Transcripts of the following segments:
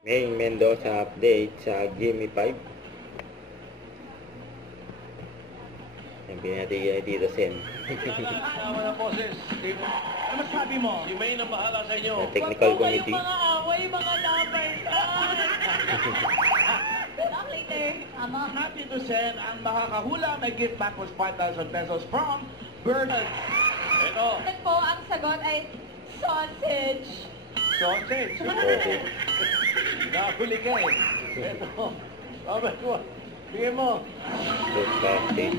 Maine Mendoza update sa Gimme 5. Sabi natin kay Tito Sen. Tama na boses. Ano sabi mo? Si May na bahala sa inyo. Sa technical committee. Mga away, mga lovers. Talk later. Tama. Happy to send ang makakahula may gift back was 5,000 pesos from Bernard. Ito. At po, ang sagot ay sausage. Sausage. Okay. Nakahuli ka eh. Ito. Sabi ko. Bigyan mo. Good casting.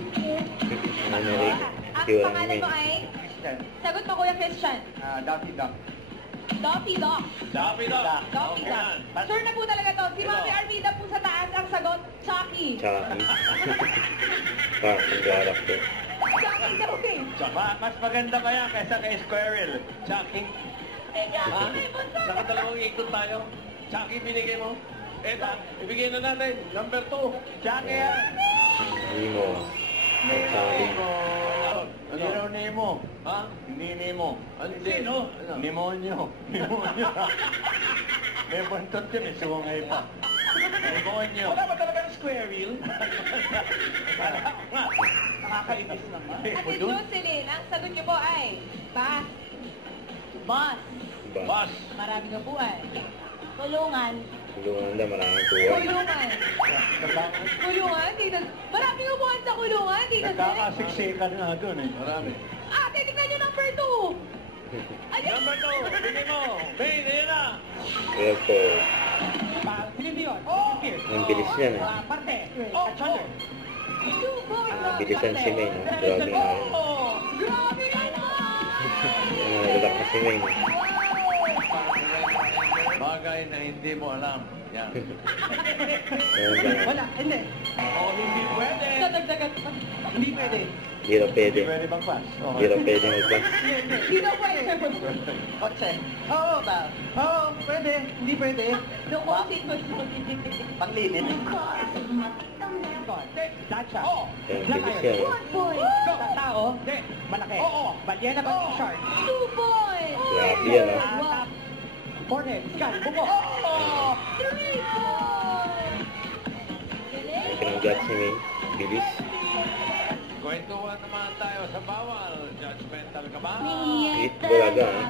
Ano rin? Ang Sure pangalan mo ay? Sagot mo, Kuya Christian. Daffy Duck. Doppy Doc. Dapi na. Doppy Doc. Sure na po talaga to. Si Mami Armida po sa taas ang sagot, Chucky. Chucky. Parang garap to. Chucky daw eh. Mas maganda pa yan kaysa kay Squirrel. Chucky. Ha? Nakadalawang ikot tayo. Chucky binigay mo. Eto, ibigay na natin. Number 2. Chucky yan. Nemo. Chucky. Hindi raw Nemo. Ha? Hindi Nemo. Hindi. Sino? Demonyo. Demonyo. May buntot yun, may sungay pa. Demonyo. Wala ba talagang square wheel? Nakakaibis naman. Ate Jocelyn, ang sagot niyo po ay bus. Bus. Ba? Bas. Maraming upuan. Kulungan. Tulungan na maraming tuwa. Kulungan. Kulungan? Dito. Maraming upuan sa kulungan. Dito. Nakakasiksikan nga doon eh. Marami. Ate, tignan niyo number 2. Ayun. Number 2. Bigay mo. May, ayan na. Kaya po, Sino yun? ang bilis niyan eh. Parte. At shoulder. Two boys. Bilisan si May, no? Grabe nga rin. Grabe naman! Nalulak na si May, no? Bagay na hindi mo alam. Yan. Ayun lang. Wala, hindi. Hindi pwede. Dadagdagan pa. Hindi pwede. Di raw pwede. Pwede bang pass? Di raw pwede mag-pass. Sino pwede? Kotse. Oo, ba? Oo, pwede. Hindi pwede. Lumusin ko sa Panglinis. Dacha. Oo. Kaya ang bilis yan, no? boy. Tao? Hindi. Malaki. Oo. Balyena ba shark? Two boys. Grabe yan, no? Forehead. Scan. Buko. Three boys. Ay, kinanggat si May. Bilis. Kwentuhan naman tayo sa bawal. Judgmental ka ba? Sweet bulaga, no?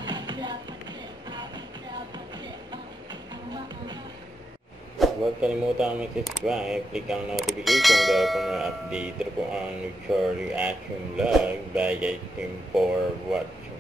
Huwag kalimutan mag-subscribe, click ang notification bell para ma-update po ang Luchar Reaction Vlog by Team for Watch.